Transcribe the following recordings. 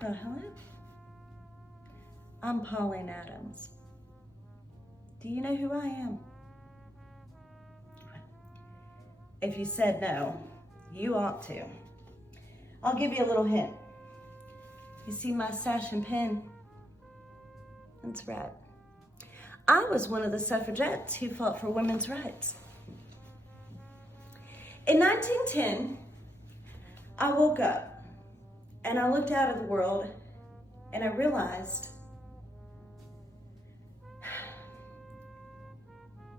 Well, hello. I'm Pauline Adams. Do you know who I am? If you said no, you ought to. I'll give you a little hint. You see my sash and pin? That's right. I was one of the suffragettes who fought for women's rights. In 1910, I woke up and I looked out at the world and I realized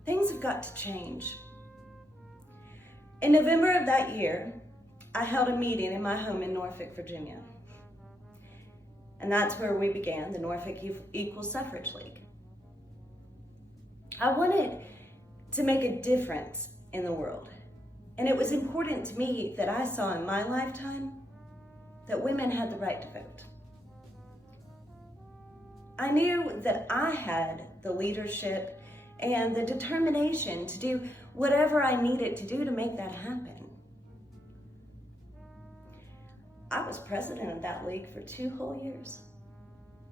things have got to change. In November of that year, I held a meeting in my home in Norfolk, Virginia. And that's where we began the Norfolk Equal Suffrage League. I wanted to make a difference in the world. And it was important to me that I saw in my lifetime that women had the right to vote. I knew that I had the leadership and the determination to do whatever I needed to do to make that happen. I was president of that league for 2 whole years.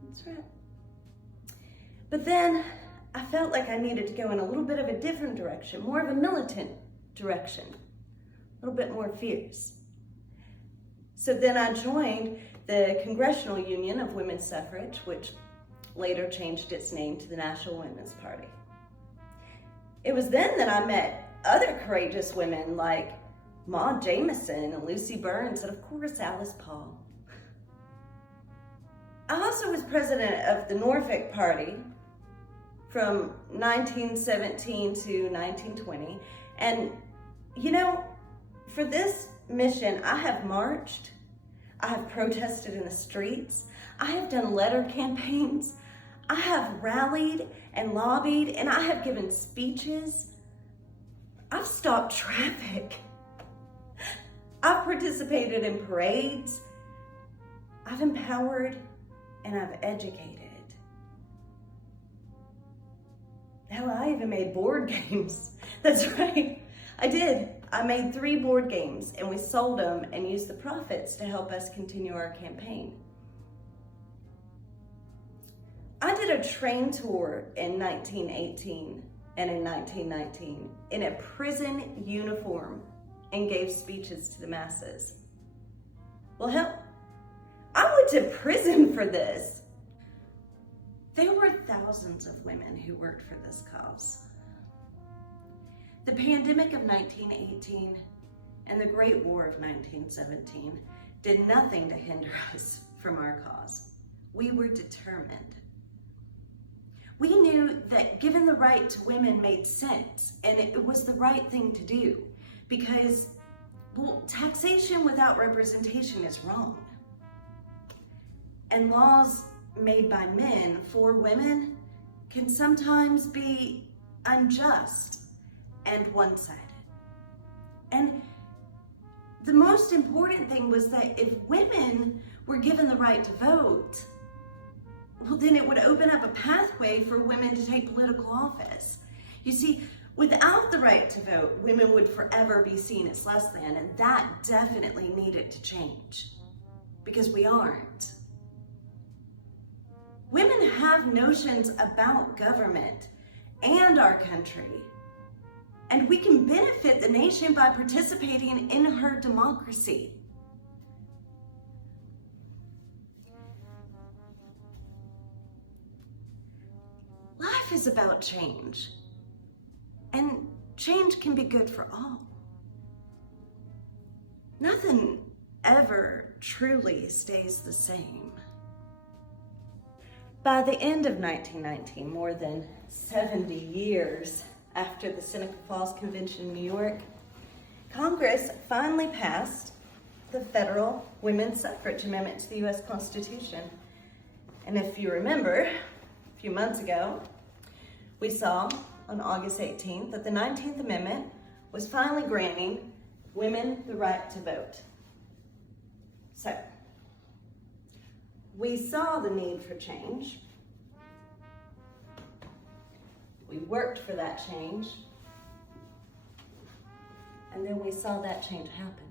That's right. But then I felt like I needed to go in a little bit of a different direction, more of a militant direction, a little bit more fierce. So then I joined the Congressional Union of Women's Suffrage, which later changed its name to the National Women's Party. It was then that I met other courageous women like Maud Jamison and Lucy Burns, and of course, Alice Paul. I also was president of the Norfolk Party from 1917 to 1920. And you know, for this mission, I have marched, I have protested in the streets, I have done letter campaigns, I have rallied and lobbied, and I have given speeches. I've stopped traffic. I've participated in parades. I've empowered and I've educated. Hell, I even made board games. That's right, I did. I made 3 board games and we sold them and used the profits to help us continue our campaign. I did a train tour in 1918 and in 1919 in a prison uniform and gave speeches to the masses. Well, hell, I went to prison for this. There were thousands of women who worked for this cause. The pandemic of 1918 and the Great War of 1917 did nothing to hinder us from our cause. We were determined. We knew that giving the right to women made sense and it was the right thing to do because, well, taxation without representation is wrong. And laws made by men for women can sometimes be unjust and one-sided. And the most important thing was that if women were given the right to vote, well, then it would open up a pathway for women to take political office. You see, without the right to vote, women would forever be seen as less than, and that definitely needed to change because we aren't. Women have notions about government and our country, and we can benefit the nation by participating in her democracy. Life is about change, and change can be good for all. Nothing ever truly stays the same. By the end of 1919, more than 70 years after the Seneca Falls Convention in New York, Congress finally passed the federal women's suffrage amendment to the U.S. Constitution. And if you remember, a few months ago, we saw on August 18th that the 19th Amendment was finally granting women the right to vote. So, we saw the need for change. We worked for that change. And then we saw that change happen.